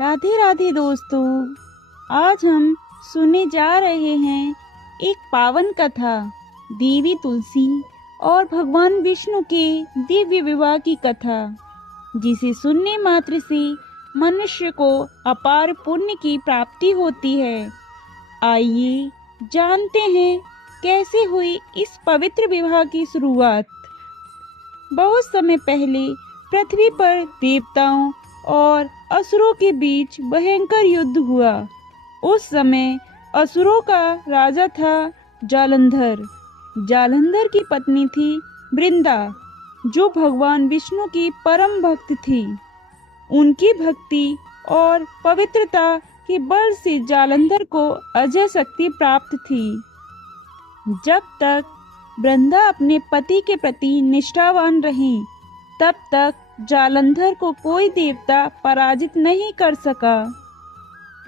राधे राधे दोस्तों, आज हम सुनने जा रहे हैं एक पावन कथा, देवी तुलसी और भगवान विष्णु के दिव्य विवाह की कथा, जिसे सुनने मात्र से मनुष्य को अपार पुण्य की प्राप्ति होती है। आइए जानते हैं कैसे हुई इस पवित्र विवाह की शुरुआत। बहुत समय पहले पृथ्वी पर देवताओं और असुरों के बीच भयंकर युद्ध हुआ। उस समय असुरों का राजा था जालंधर। जालंधर की पत्नी थी वृंदा, जो भगवान विष्णु की परम भक्त थी। उनकी भक्ति और पवित्रता के बल से जालंधर को अजय शक्ति प्राप्त थी। जब तक वृंदा अपने पति के प्रति निष्ठावान रही, तब तक जालंधर को कोई देवता पराजित नहीं कर सका।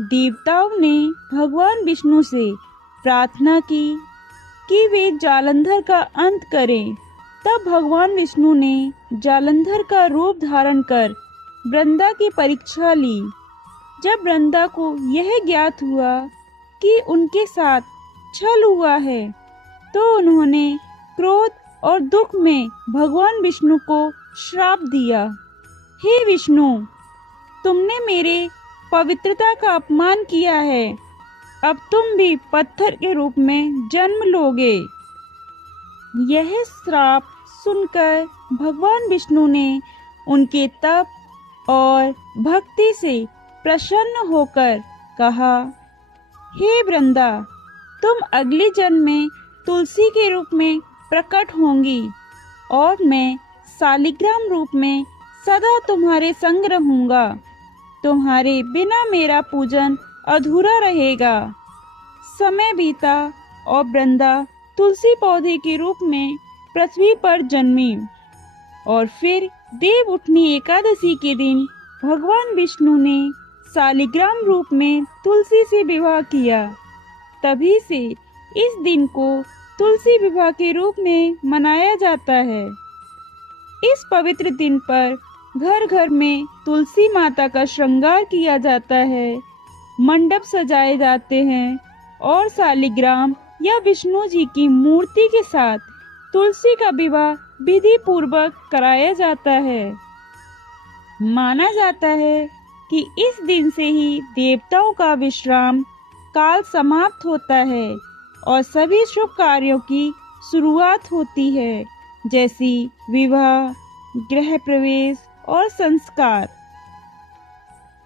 देवताओं ने भगवान विष्णु से प्रार्थना की कि वे जालंधर का अंत करें। तब भगवान विष्णु ने जालंधर का रूप धारण कर वृंदा की परीक्षा ली। जब वृंदा को यह ज्ञात हुआ कि उनके साथ छल हुआ है, तो उन्होंने क्रोध और दुख में भगवान विष्णु को श्राप दिया। हे विष्णु, तुमने मेरे पवित्रता का अपमान किया है। अब तुम भी पत्थर के रूप में जन्म लोगे। यह श्राप सुनकर भगवान विष्णु ने उनके तप और भक्ति से प्रसन्न होकर कहा, हे वृंदा, तुम अगले जन्म में तुलसी के रूप में प्रकट होंगी और मैं शालिग्राम रूप में सदा तुम्हारे संग रहूंगा। तुम्हारे बिना मेरा पूजन अधूरा रहेगा। समय बीता और वृंदा तुलसी पौधे के रूप में पृथ्वी पर जन्मी। और फिर देव उठनी एकादशी के दिन भगवान विष्णु ने शालिग्राम रूप में तुलसी से विवाह किया। तभी से इस दिन को तुलसी विवाह के रूप में मनाया जाता है। इस पवित्र दिन पर घर घर में तुलसी माता का श्रृंगार किया जाता है, मंडप सजाए जाते हैं और शालिग्राम या विष्णु जी की मूर्ति के साथ तुलसी का विवाह विधि पूर्वक कराया जाता है। माना जाता है कि इस दिन से ही देवताओं का विश्राम काल समाप्त होता है और सभी शुभ कार्यों की शुरुआत होती है, जैसी विवाह, गृह प्रवेश और संस्कार।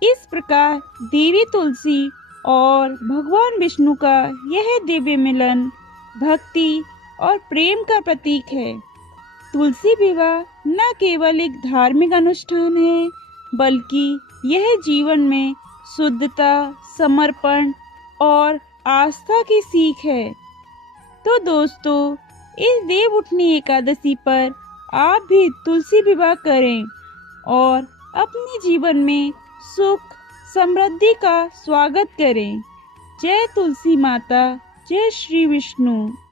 इस प्रकार देवी तुलसी और भगवान विष्णु का यह दिव्य मिलन भक्ति और प्रेम का प्रतीक है। तुलसी विवाह न केवल एक धार्मिक अनुष्ठान है, बल्कि यह जीवन में शुद्धता, समर्पण और आस्था की सीख है। तो दोस्तों, इस देव उठनी एकादशी पर आप भी तुलसी विवाह करें और अपने जीवन में सुख समृद्धि का स्वागत करें। जय तुलसी माता, जय श्री विष्णु।